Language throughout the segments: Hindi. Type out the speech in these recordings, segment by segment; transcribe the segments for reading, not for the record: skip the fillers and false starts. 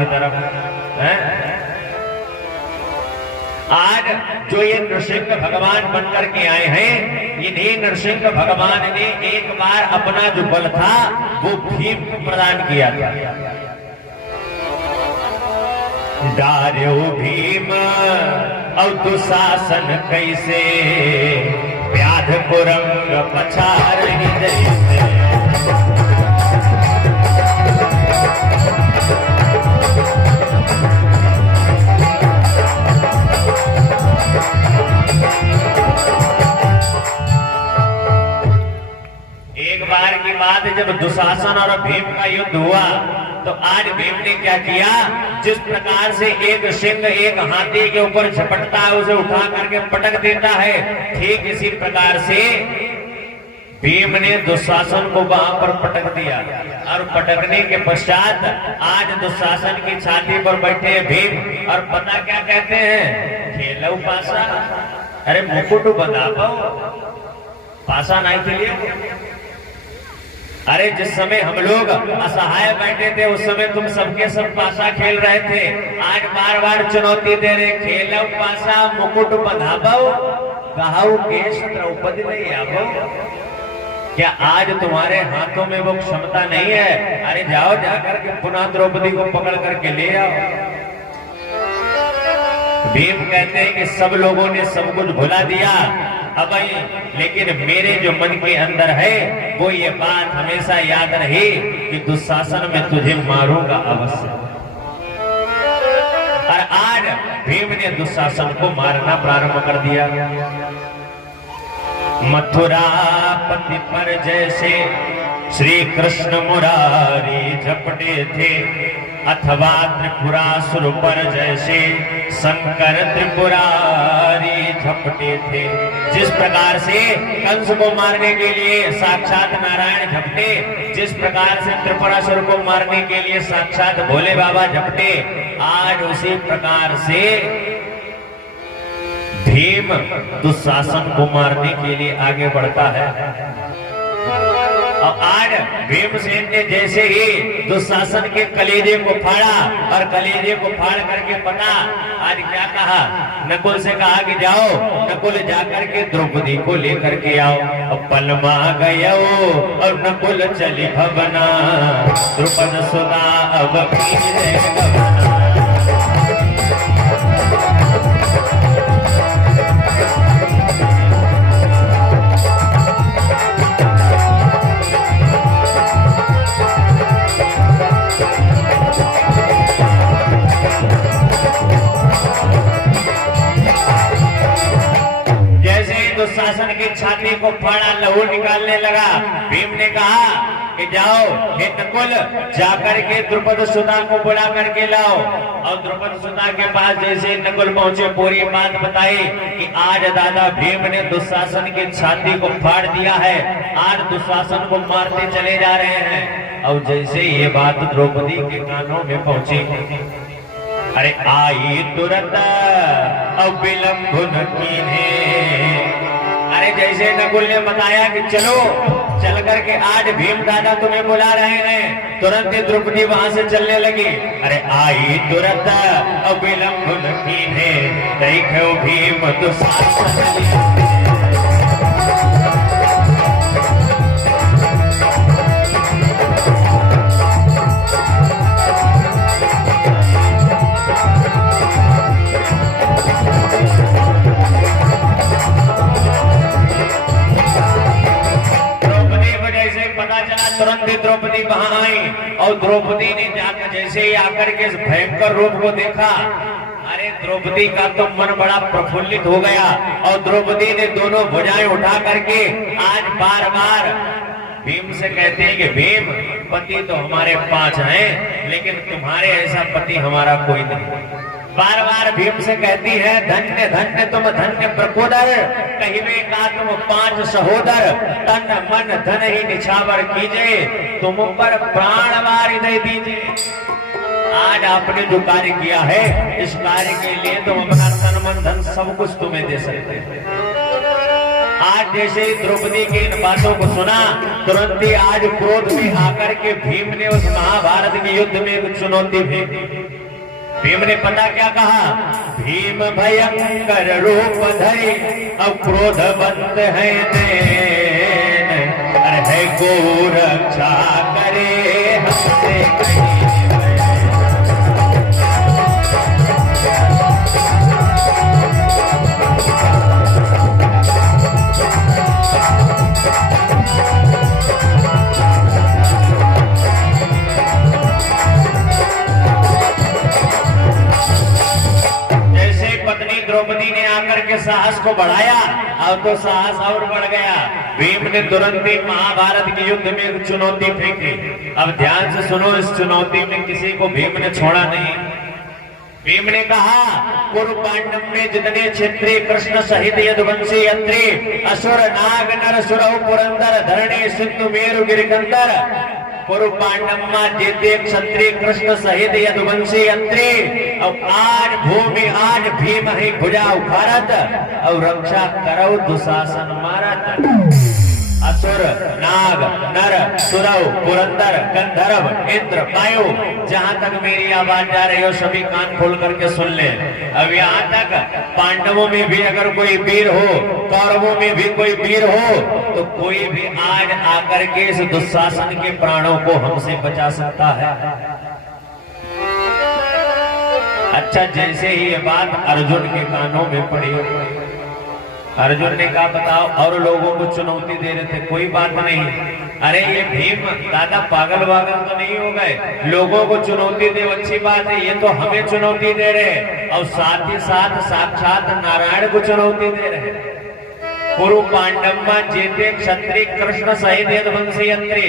आपकी तरफ है। आज जो ये नृसिंह भगवान बनकर के आए हैं, इन्हीं नृसिंह भगवान ने एक बार अपना जो बल था वो भीम को प्रदान किया था। डार्यो भीम और दुशासन कैसे, व्याध कुरंग पछाड़ जैसे। एक बार की बात है, जब दुशासन और भीम का युद्ध हुआ तो आज भीम ने क्या किया, जिस प्रकार से एक सिंह एक हाथी के ऊपर झपटता है, उसे उठा करके पटक देता है, ठीक इसी प्रकार से भीम ने दुशासन को वहां पर पटक दिया। और पटकने के पश्चात आज दुशासन की छाती पर बैठे भीम और पता क्या कहते हैं, खेलो पासा। अरे मुकुट बना पाओ, पासा नहीं खेलिए। अरे जिस समय हम लोग असहाय बैठे थे उस समय तुम सबके सब पासा खेल रहे थे। आज बार बार चुनौती दे रहे, खेलो पासा मुकुट बंधाबो, कहाऊ केश द्रौपदी नहीं आबो। क्या आज तुम्हारे हाथों में वो क्षमता नहीं है? अरे जाओ जाकर के पुनः द्रौपदी को पकड़ करके ले आओ। भीम कहते हैं कि सब लोगों ने सब कुछ भुला दिया अब, लेकिन मेरे जो मन के अंदर है वो ये बात हमेशा याद रही कि दुशासन में तुझे मारूंगा अवश्य। और आज भीम ने दुशासन को मारना प्रारंभ कर दिया। मथुरा पति पर जैसे श्री कृष्ण मुरारी झपटे थे, अथवा त्रिपुरासुर पर जैसे शंकर त्रिपुरारी झपटे थे। जिस प्रकार से कंस को मारने के लिए साक्षात नारायण झपटे, जिस प्रकार से त्रिपुरासुर को मारने के लिए साक्षात भोले बाबा झपटे, आज उसी प्रकार से भीम दुशासन को मारने के लिए आगे बढ़ता है। और आज भीमसेन ने जैसे ही दुशासन के कलेजे को फाड़ा और कलेजे को फाड़ करके पता आज क्या कहा, नकुल से कहा कि जाओ, नकुल जाकर के द्रौपदी को लेकर के आओ। और पलमा गयो और नकुल चली भवना, द्रुपद सुना अब गवना। दुशासन की छाती को फाड़ा, लहू निकालने लगा। भीम ने कहा कि जाओ हे नकुल, जाकर के द्रुपद सुता को बुला करके लाओ। और द्रुपद सुता के पास जैसे नकुल पहुंचे, पूरी बात बताई कि आज दादा भीम ने दुशासन की छाती को फाड़ दिया है, आज दुशासन को मारते चले जा रहे हैं। और जैसे ये बात द्रौपदी के कानों में पहुंची, अरे आई तुरंत अब विलंब न कीन्हे। अरे जैसे नकुल ने बताया कि चलो, चल करके आज भीम दादा तुम्हें बुला रहे हैं, तुरंत ही द्रौपदी वहां से चलने लगी। अरे आई तुरंत अब विलंब न कीन्हे, देखो भीम दुशासन। तुरंत ही द्रौपदी वहां आई और द्रौपदी ने जाकर जैसे ही आकर के भयंकर रूप को देखा, अरे द्रौपदी का तो मन बड़ा प्रफुल्लित हो गया। और द्रौपदी ने दोनों भुजाएं उठा करके आज बार बार भीम से कहते हैं कि भीम, पति तो हमारे 5 हैं, लेकिन तुम्हारे ऐसा पति हमारा कोई नहीं। बार बार भीम से कहती है, धन्य धन्य तुम धन्य प्रकोदर, कहिवे का तुम 5 सहोदर, तन मन धन ही निछावर कीजिए, तुम पर प्राण वार दे दीजिए। आज आपने जो कार्य किया है, इस कार्य के लिए तुम अपना तन मन धन सब कुछ तुम्हें दे सकते हैं। आज जैसे ही द्रौपदी की इन बातों को सुना, तुरंत ही आज क्रोध में आकर के भीम ने उस महाभारत के युद्ध में एक चुनौती भेजी। भीम ने पता क्या कहा? भीम भयंकर रूप धरे अब क्रोधवंत है नैन, अरे गो रक्षा करे हमसे कहीं। द्रौपदी ने आकर के साहस को बढ़ाया, अब तो साहस और बढ़ गया। भीम ने तुरंत ही महाभारत के युद्ध में एक चुनौती फेंकी। अब ध्यान से सुनो, इस चुनौती में किसी को भीम ने छोड़ा नहीं। भीम ने कहा, कुरु पांडव में जितने क्षत्रिय कृष्ण सहित यदुवंशी यंत्री असुर नाग नर सुरव पुरंदर धरणी सिंधु मेरु गिरिकंदर, कुरु पांडव जेते क्षत्रिय कृष्ण सहित यदुवंशी यंत्री और आज भूमि आज भीम ही भुजा उखारत और रक्षा करौ दुशासन मारत। असुर नाग नर सुरव पुरंदर गंधर्व इंद्र वायु, जहां तक मेरी आवाज जा रही हो सभी कान खोल करके सुन ले। अब यहाँ तक पांडवों में भी अगर कोई वीर हो, कौरवों में भी कोई वीर हो, तो कोई भी आज आकर के इस दुशासन के प्राणों को हमसे बचा सकता है। अच्छा, जैसे ही ये बात अर्जुन के कानों में पड़ी, अर्जुन ने कहा बताओ, और लोगों को चुनौती दे रहे थे, कोई बात नहीं। अरे ये भीम दादा पागल वागल तो नहीं हो गए? लोगों को चुनौती दे अच्छी बात है, ये तो हमें चुनौती दे रहे और साथ ही साथ साक्षात नारायण को चुनौती दे रहे। कुरु पांडव जेते क्षत्रिय कृष्ण सहित यदुवंशी यंत्री,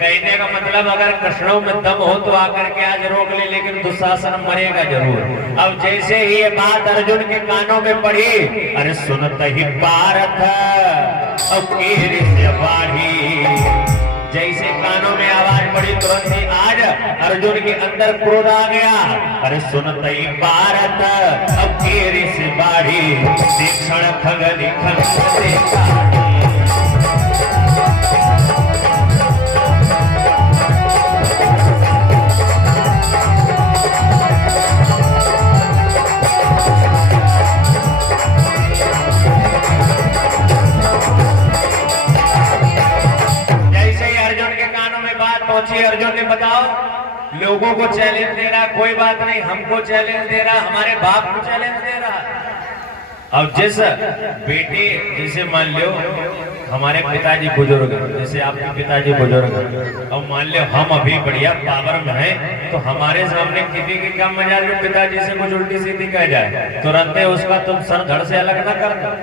कहने का मतलब अगर कृष्णों में दम हो तो आकर के आज रोक ले, लेकिन दुशासन मरेगा जरूर। अब जैसे ही ये बात अर्जुन के कानों में पड़ी, अरे सुनत ही पारथ जैसे कानों में आवाज पड़ी, तुरंत ही आज अर्जुन के अंदर क्रोध आ गया। अरे सुनत ही पारथ अब केरी से बाढ़ी क्षण खगनी खग से अर्जुन ने बताओ, लोगों को चैलेंज दे रहा, कोई बात नहीं, हमको चैलेंज दे रहा, हमारे बाप को चैलेंज दे रहा। अब जिस बेटे, जैसे मान लो हमारे पिताजी बुजुर्ग, जैसे आपके पिताजी बुजुर्ग, अब मान लो हम अभी बढ़िया पावर में हैं, तो हमारे सामने किसी की क्या मजाल जो पिताजी से कुछ उल्टी सीधी कह जाए, तुरंत उसका तुम सर धड़ से अलग ना कर दो।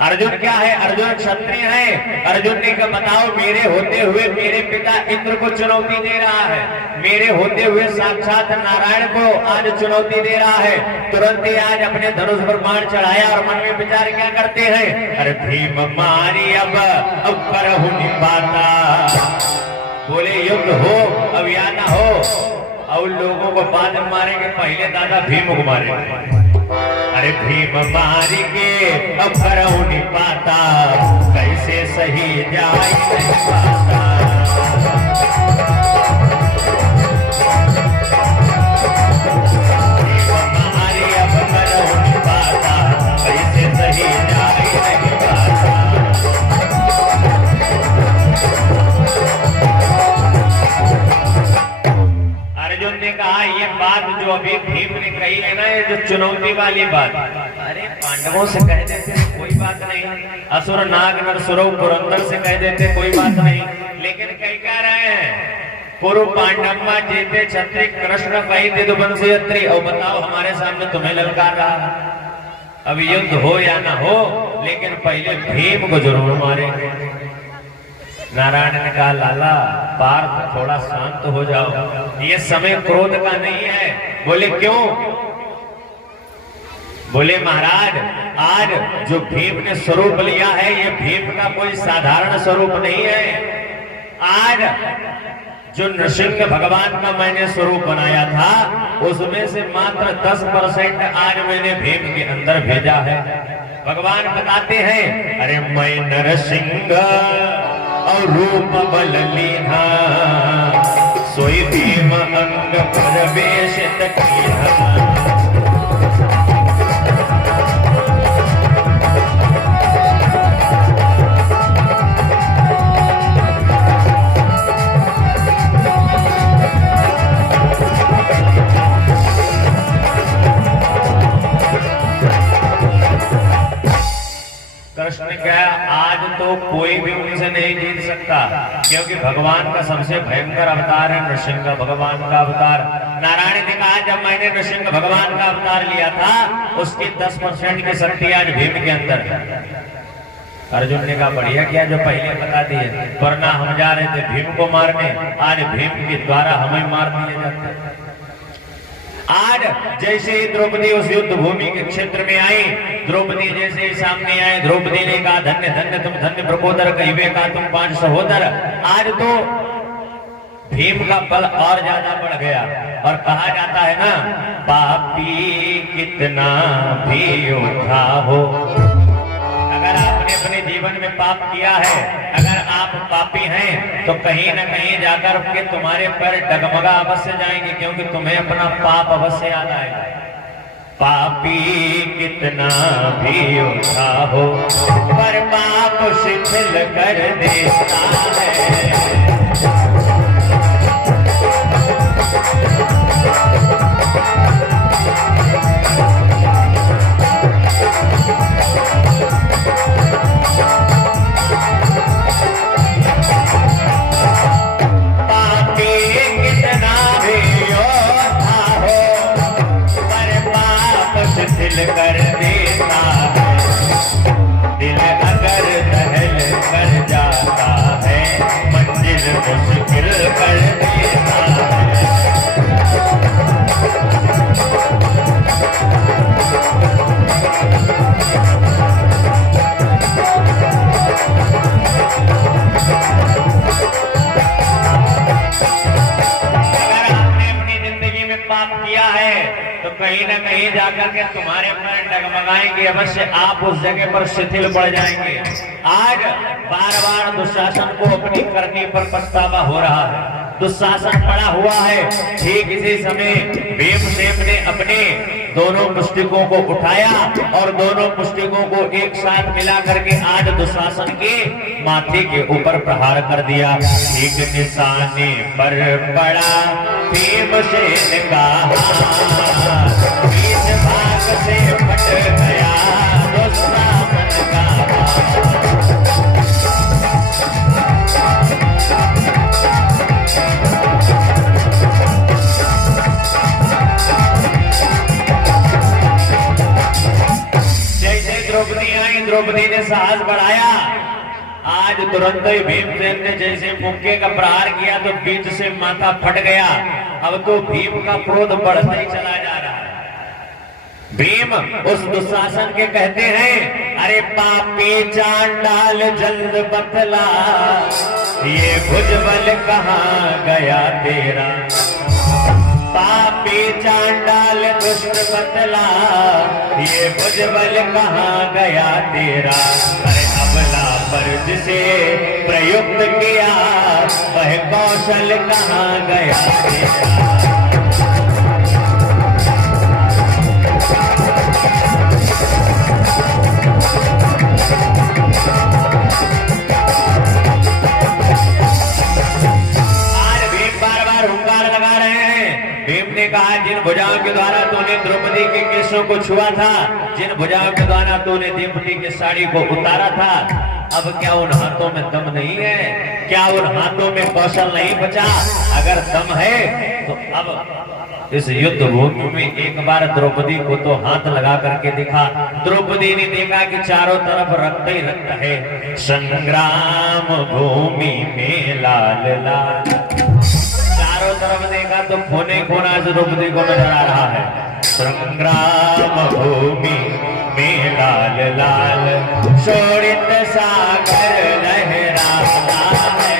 अर्जुन क्या है? अर्जुन क्षत्रिय है। अर्जुन ने कहा बताओ, मेरे होते हुए मेरे पिता इंद्र को चुनौती दे रहा है, मेरे होते हुए साक्षात नारायण को आज चुनौती दे रहा है। तुरंत ही आज अपने धनुष पर बाण चढ़ाया और मन में विचार क्या करते हैं? अरे भीम मारी अब करहु निपाता, बोले युद्ध हो अब या ना हो, और लोगों को बाद में मारेंगे, पहले दादा भीम को मारेंगे। अरे भीम मारी के अब करहु निपाता, कैसे सही जाए नहीं पाता। भीम मारी अब करहु निपाता, कैसे सही जाए नहीं पाता। अर्जुन ने कहा ये बात जो अभी भीम ने कही है ना, ये जो चुनौती वाली बात, अरे पांडवों से कह देते कोई बात नहीं, असुर नाग नर सुरव पुरंदर से कह देते कोई बात नहीं, लेकिन कई कह रहे हैं कुरु पांडव जेते क्षत्रिय कृष्ण सहित यदुवंशी यंत्री, और बताओ हमारे सामने तुम्हें ललकार रहा। अब युद्ध हो या ना हो, लेकिन पहले भीम को जरूर मारेंगे। नारायण ने कहा लाला पार्थ थोड़ा शांत हो जाओ, ये समय क्रोध का नहीं है। बोले क्यों? बोले महाराज आज जो भीम ने स्वरूप लिया है, ये भीम का कोई साधारण स्वरूप नहीं है। आज जो नृसिंह भगवान का मैंने स्वरूप बनाया था, उसमें से मात्र 10% आज मैंने भीम के अंदर भेजा है। भगवान बताते हैं, अरे मैं नरसिंह और रूप बल लीना, सोई भीम अंग प्रवेशित किया। कृष्ण क्या, आज तो कोई भी उनसे नहीं जीत सकता, क्योंकि भगवान का सबसे भयंकर अवतार है नृसिंह भगवान का अवतार। नारायण ने कहा, जब मैंने नृसिंह भगवान का अवतार लिया था, उसकी 10% की शक्ति आज भीम के अंदर है। अर्जुन ने कहा, बढ़िया किया जो पहले बता दिए, वरना हम जा रहे थे भीम को मारने, आज भीम के द्वारा हमें मार दिए जाते। आज जैसे ही द्रौपदी उस युद्ध भूमि के क्षेत्र में आई, द्रौपदी जैसे ही सामने आए, द्रौपदी ने कहा, धन्य धन्य तुम धन्य प्रकोदर, कहिवे का तुम 5 सहोदर। आज तो भीम का बल और ज्यादा बढ़ गया, और कहा जाता है ना, पापी कितना भी योद्धा हो। अगर आपने अपने जीवन में पाप किया है, अगर आप पापी हैं, तो कहीं ना कहीं जाकर के तुम्हारे पैर डगमगा अवश्य जाएंगे, क्योंकि तुम्हें अपना पाप अवश्य याद आएगा। पापी कितना भी योद्धा हो, पर पाप शिथिल कर देता है। कर देता है, दिल अगर दहल कर जाता है, मंजिल मुश्किल कर देता है। अगर आपने अपनी जिंदगी में पाप किया है, तो कहीं ना कहीं जाकर के तुम्हारे पैर डगमगाएंगे अवश्य, आप उस जगह पर शिथिल पड़ जाएंगे। आज बार बार दुशासन को अपनी करनी पर पछतावा हो रहा है, दुशासन पड़ा हुआ है। ठीक इसी समय भीमसेन ने अपने दोनों मुष्टिकों को उठाया और दोनों मुष्टिकों को एक साथ मिला करके आज दुशासन के माथे के ऊपर प्रहार कर दिया। एक निशाने पर पड़ा भीमसेन का हाथ, बीच भाग से फट गया दुशासन का द्रौपदी ने साहस बढ़ाया। आज तुरंत ही भीमसेन ने जैसे मुक्के का प्रहार किया तो बीच से माथा फट गया। अब तो भीम का क्रोध बढ़ता ही चला जा रहा है। भीम उस दुशासन के कहते हैं, अरे पापी चांडाल जल्द बतला, ये भुजबल कहाँ गया तेरा। पापी चांडाल दुष्ट बतला, ये भुजबल कहाँ गया तेरा। अरे अबला पर जिसे प्रयुक्त किया, वह कौशल कहाँ गया तेरा। कहा, जिन भुजाओं के द्वारा तूने द्रौपदी के केशों को छुआ था, जिन भुजाओं के द्वारा तूने द्रौपदी की साड़ी को उतारा था, अब क्या उन हाथों में दम नहीं है? क्या उन हाथों में कौशल नहीं बचा? अगर दम है तो अब इस युद्ध भूमि में एक बार द्रौपदी को तो हाथ लगा करके दिखा। द्रौपदी ने देखा कि चारों तरफ रक्त ही रक्त है। संग्राम भूमि में लाल लाल, चारों तरफ देखा तो खूने खूना से द्रौपदी को नजर आ रहा है। संग्राम भूमि में लाल लाल, शोणित सागर लहराता है।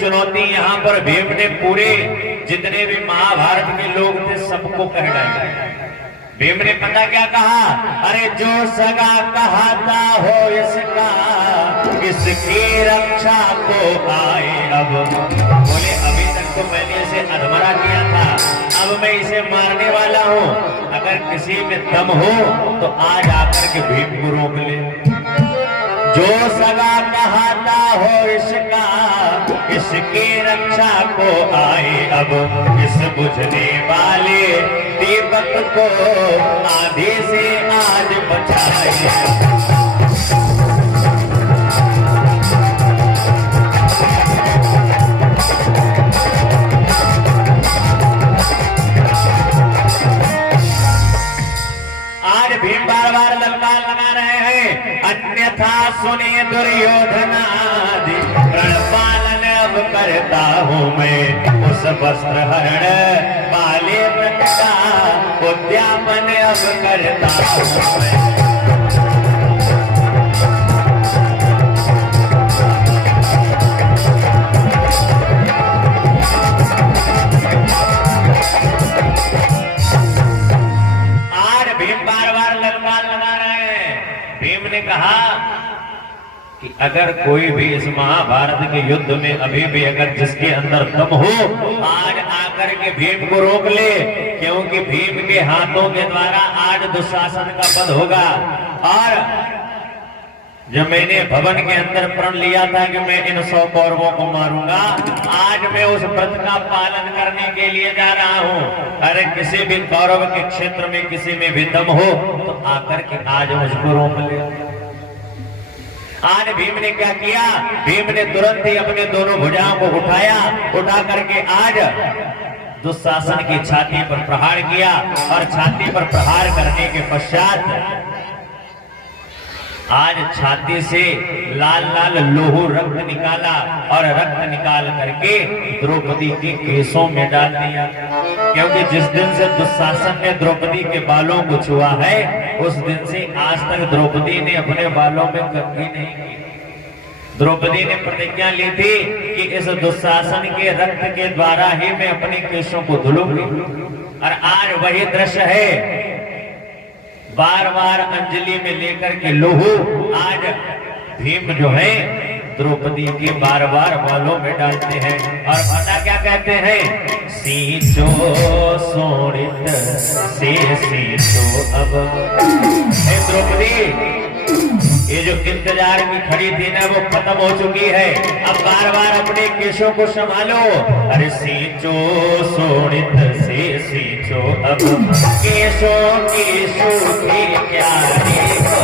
चुनौती यहाँ पर भीम ने पूरे जितने भी महाभारत के लोग थे सबको कह डाला। भीम ने पता क्या कहा, अरे जो सगा कहता हो इसका, इसकी रक्षा को आए अब। बोले अभी तक तो मैंने इसे अधमरा किया था, अब मैं इसे मारने वाला हूँ। अगर किसी में दम हो तो आज आकर के भीम को रोक ले। जो सगा कहता हो इसका, इसकी रक्षा को आए अब। इस बुझने वाले दीपक को आधे से आज बचाए। भीम बार बार ललकार लगा रहे हैं, अन्यथा सुनिए दुर्योधनादि, प्रण पालन अब करता हूँ मैं। उस वस्त्र हरण वाले व्रत का उद्यापन अब करता हूँ मैं। ने कहा कि अगर कोई भी इस महाभारत के युद्ध में अभी भी अगर जिसके अंदर दम हो, आज आकर के भीम को रोक ले, क्योंकि भीम के हाथों के द्वारा आज दुशासन का वध होगा। और जब मैंने भवन के अंदर प्रण लिया था कि मैं इन 100 कौरवों को मारूंगा, आज मैं उस व्रत का पालन करने के लिए जा रहा हूं। अरे किसी भी कौरव के क्षेत्र में किसी में भी दम हो तो आकर के आज उसको रोक ले। आज भीम ने क्या किया, भीम ने तुरंत ही अपने दोनों भुजाओं को उठाया, उठा करके आज दुशासन की छाती पर प्रहार किया। और छाती पर प्रहार करने के पश्चात आज छाती से लाल लाल लोहू रक्त निकाला और रक्त निकाल करके द्रौपदी के केसों में डाल दिया। क्योंकि जिस दिन से दुशासन ने द्रौपदी के बालों को छुआ है, उस दिन से आज तक द्रौपदी ने अपने बालों में कंघी नहीं की। द्रौपदी ने प्रतिज्ञा ली थी कि इस दुशासन के रक्त के द्वारा ही मैं अपने केसों को धुलूंगी। और आज वही दृश्य है, बार बार अंजलि में लेकर के लोहू आज भीम जो है द्रौपदी के बार बार बालों में डालते हैं। और पता क्या कहते हैं, सींचो सोनित से सींचो अब। द्रौपदी ये जो इंतजार की खड़ी थी ना वो खत्म हो चुकी है, अब बार बार अपने केशों को संभालो। अरे सींचो सोनित से सींचो अब, केशों की सूखी क्यारी को।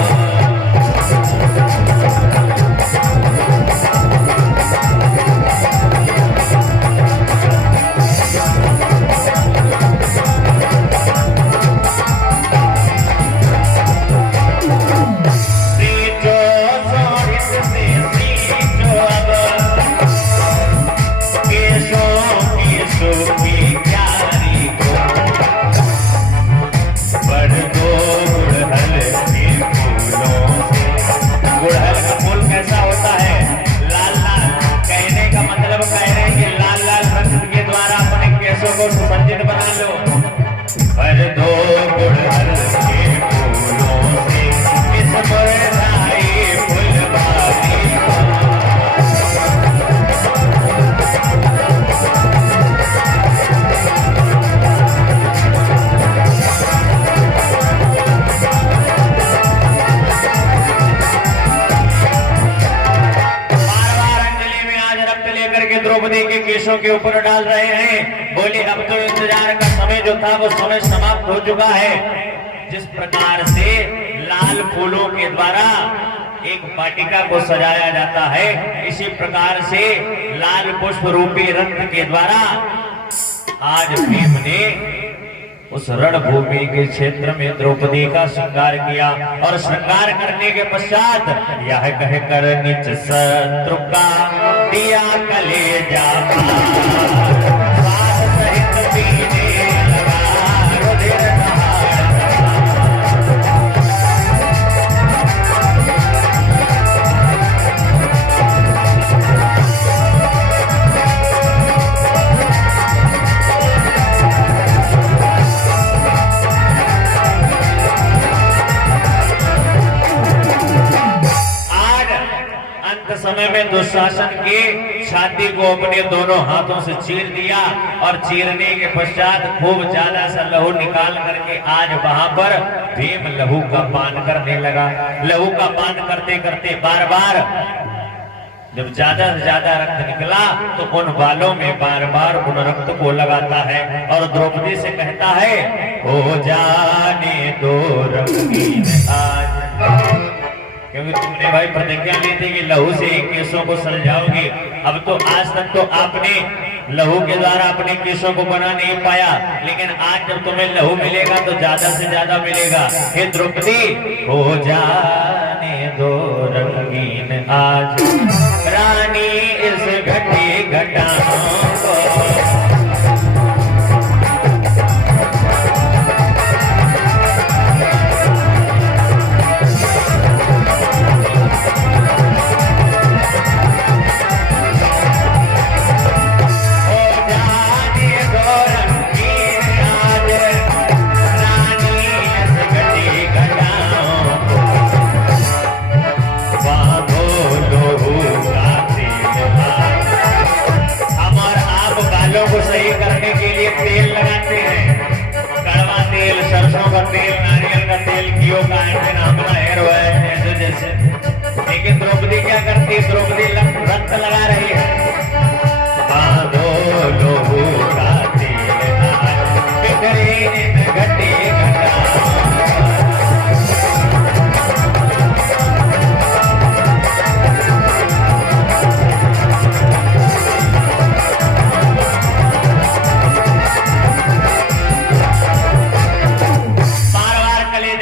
सुसज्जित बना लो, भर दो गुड़हल के फूलों से इस मुरझाई फुलवारी को। बार-बार अंजलि में आज रक्त लेकर के द्रौपदी के केशों के ऊपर डाल रहे हैं। बोले अब तो इंतजार का समय जो था वो समय समाप्त हो चुका है। जिस प्रकार से लाल फूलों के द्वारा एक वाटिका को सजाया जाता है, इसी प्रकार से लाल पुष्प रूपी रक्त के द्वारा आज भीम ने उस रणभूमि के क्षेत्र में द्रौपदी का श्रृंगार किया। और श्रृंगार करने के पश्चात यह कहकर निज शत्रु का दिया कलेजा समय में दुशासन के छाती को अपने दोनों हाथों से चीर दिया और चीरने के पश्चात खूब ज्यादा सा लहू निकाल करके आज वहां पर भीम लहू का पान करने लगा। लहू का पान करते करते बार बार जब ज्यादा से ज्यादा रक्त निकला तो उन बालों में बार बार उन रक्त को लगाता है और द्रौपदी से कहता है, हो जाने दो रंगीन आज, क्योंकि तुमने भाई प्रतिज्ञा ली थी कि लहू से ही केसों को सलझाओगी। अब तो आज तक तो आपने लहू के द्वारा अपने केसों को बना नहीं पाया, लेकिन आज जब तुम्हें लहू मिलेगा तो ज्यादा से ज्यादा मिलेगा। हे द्रौपदी, हो जाने दो रंगीन आज रानी इस घटी घटाओं को। को सही करने के लिए तेल लगाते हैं, कड़वा तेल, सरसों का तेल, नारियल का तेल, घियो का, आंवला हेयर ऑयल ऐसे जैसे। लेकिन द्रौपदी क्या करती है? द्रौपदी रक्त लगा रही है। बांधो लोहू का तेल बिखरे घटे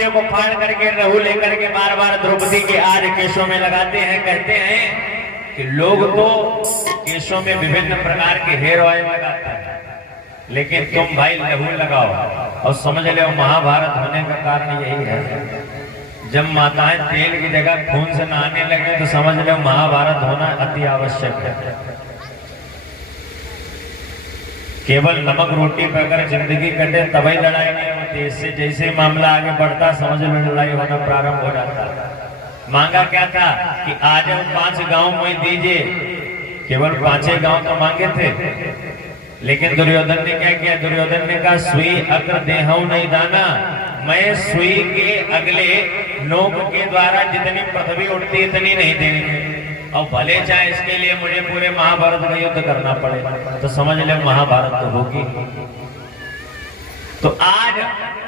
को फाड़ करके लहू लेकर के बार बार द्रौपदी के आज केशों में लगाते हैं। कहते हैं कि लोग तो केशों में विभिन्न प्रकार के हेयर ऑयल लगाते हैं, लेकिन तुम भाई लहू लगाओ। और समझ लो महाभारत होने का कारण यही है, जब माताएं तेल की जगह खून से नहाने लगे तो समझ लो महाभारत होना अति आवश्यक है। केवल नमक रोटी पर अगर जिंदगी कटे तभी लड़ाई नहीं होती। इससे जैसे मामला आगे बढ़ता समझ लो लड़ाई होना प्रारंभ हो जाता। मांगा क्या था कि आज हम 5 गांव में दीजिए, केवल 5 गांव तो मांगे थे, लेकिन दुर्योधन ने क्या किया? दुर्योधन ने कहा, सुई अग्र देहऊ नहीं दाना, मैं सुई के अगले नोक के द्वारा जितनी पृथ्वी उठती इतनी नहीं देंगे, और भले चाहे इसके लिए मुझे पूरे महाभारत का युद्ध करना पड़े। तो समझ ले महाभारत तो होगी। तो आज